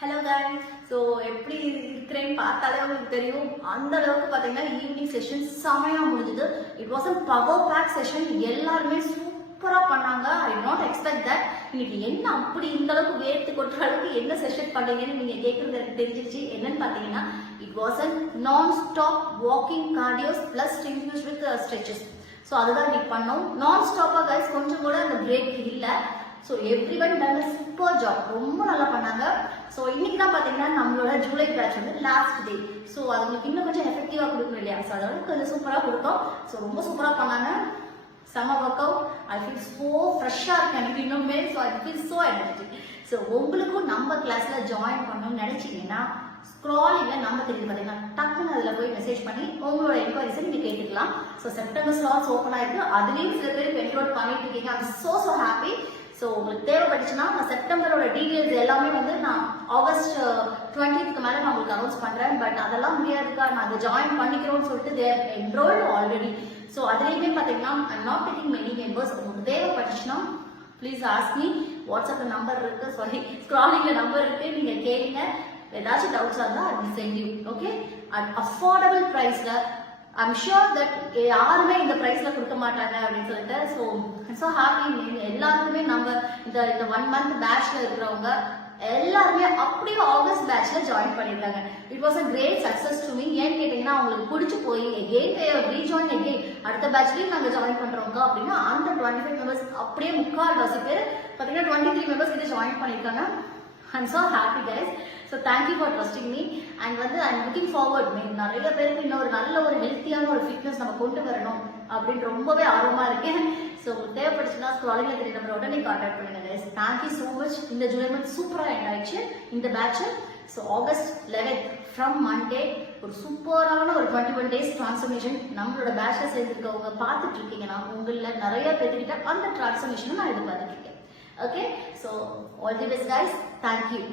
Hello guys, so எப்படி இருக்கிறேன்னு பார்த்தாலே உங்களுக்கு தெரியும். அந்த அளவுக்கு பார்த்தீங்கன்னா ஈவினிங் செஷன் செமையாக முடிஞ்சுது. It was a power pack session. எல்லாருமே சூப்பராக பண்ணாங்க. I not expect that. இன்னைக்கு என்ன அப்படி இந்த அளவுக்கு வேர்த்து கொட்டுற அளவுக்கு என்ன செஷன் பண்ணீங்கன்னு நீங்கள் கேட்குறது எனக்கு தெரிஞ்சிருச்சு. என்னன்னு பார்த்தீங்கன்னா இட் வாஸ் அ நான் stop walking cardios plus infuse with stretches. So அதுதான் இன்னைக்கு பண்ணோம். நான் ஸ்டாப்பாக கைஸ் கொஞ்சம் கூட அந்த பிரேக் இல்லை. So every one ton super job, ரொம்ப நல்லா பண்ணாங்க. ஸோ இன்னைக்கு தான் பார்த்தீங்கன்னா நம்மளோட ஜூலை பேட்ச் வந்து லாஸ்ட் டே. ஸோ அதுங்களுக்கு இன்னும் கொஞ்சம் எஃபெக்டிவாக கொடுக்கணும் இல்லையா? ஸோ அதோட கொஞ்சம் சூப்பராக கொடுத்தோம். ஸோ ரொம்ப சூப்பராக பண்ணாங்க. செம்ம work out. I feel so ஃப்ரெஷ்ஷாக இருக்கு எனக்கு இன்னுமே. So I feel so energy. So உங்களுக்கும் நம்ம கிளாஸில் ஜாயின் பண்ணணும்னு நினச்சிங்கன்னா ஸ்க்ராலிங்கில் நம்ம தெரியுது பார்த்தீங்கன்னா டக்குன்னு அதில் போய் மெசேஜ் பண்ணி உங்களோட என்கொயரிஸை நீங்கள் கேட்டுக்கலாம். ஸோ செப்டம்பர் ஸ்லாட்ஸ் ஓப்பன் ஆயிருக்கு. அதுலேயும் சில பேர் என்ரோல் பண்ணிட்டு இருக்கீங்க. I'm so happy. ஸோ உங்களுக்கு தேவைப்பட்டுச்சுன்னா நான் செப்டம்பரோட டீட்டெயில்ஸ் எல்லாமே வந்து நான் ஆகஸ்ட் 20க்கு மேலே நான் உங்களுக்கு அனௌன்ஸ் பண்ணுறேன். பட் அதெல்லாம் முடியாதுக்கா, நான் அதை ஜாயின் பண்ணிக்கிறோம்னு சொல்லிட்டு தேர் என்ரோல்டு ஆல்ரெடி. ஸோ அதுலேயுமே பார்த்தீங்கன்னா I'm not taking many members. உங்களுக்கு தேவைப்பட்டுச்சுன்னா ப்ளீஸ் ஆஸ்க் மீ. வாட்ஸ்அப்பில் நம்பர் இருக்குது, சாரி ஸ்க்ராலிங்கில் நம்பர் இருக்குது, நீங்கள் கேளுங்க. ஏதாச்சும் டவுட்ஸாக இருந்தால் அது sent you. Okay, at affordable ப்ரைஸில். ஐம் ஷுர் தட் யாருமே இந்த ப்ரைஸில் கொடுக்க மாட்டாங்க அப்படின்னு சொல்லிட்டு. So happy. எல்லாருக்குமே நம்ம இந்த 1 month பேட்ச்ல இருக்கிறவங்க எல்லாருமே அப்படியே ஆகஸ்ட் பேட்ச்ல ஜாயின் பண்ணியிருக்காங்க. It was a great success to me. ஏன்னு கேட்டீங்கன்னா அவங்களுக்கு பிடிச்சி போய் எகெயின் ரீஜாயின் எகெயின் அடுத்த பேட்ச்லயும் நாங்கள் ஜாயின் பண்றோம்க்கா அப்படின்னா அந்த 25 மெம்பர்ஸ் அப்படியே 3/4 பேர் பார்த்தீங்கன்னா 23 மெம்பர்ஸ் கிட்ட ஜாயின் பண்ணியிருக்காங்க. I'm so happy guys. So thank you for trusting me. And வந்து I'm looking forward. நிறைய பேருக்கு இன்னொரு நல்ல ஒரு ஹெல்த்தியான ஒரு ஃபிட்னஸ் நம்ம கொண்டு வரணும் அப்படின்னு ரொம்பவே ஆர்வமா இருக்கேன். ஸோ தேவைப்படுச்சுன்னா ஸ்க்ராலிங்ல தெரிய நம்பர் உடனே கான்டாக்ட் பண்ணுங்க guys. Thank you so much. இந்த ஜூலை மந்த் சூப்பராக எண்ட் ஆயிடுச்சு இந்த batch. So August 11th from Monday ஒரு சூப்பரான ஒரு 21 days டிரான்ஸ்ஃபர்மேஷன் நம்மளோட பேட்ச்ல சேர்ந்துருக்கவங்க பார்த்துட்டு இருக்கீங்கன்னா உங்களில் நிறைய பேர்கிட்ட அந்த டிரான்ஸ்ஃபர்மேஷனை நான் எதிர்பார்த்துட்டு இருக்கேன். Okay, so all the best guys. Thank you.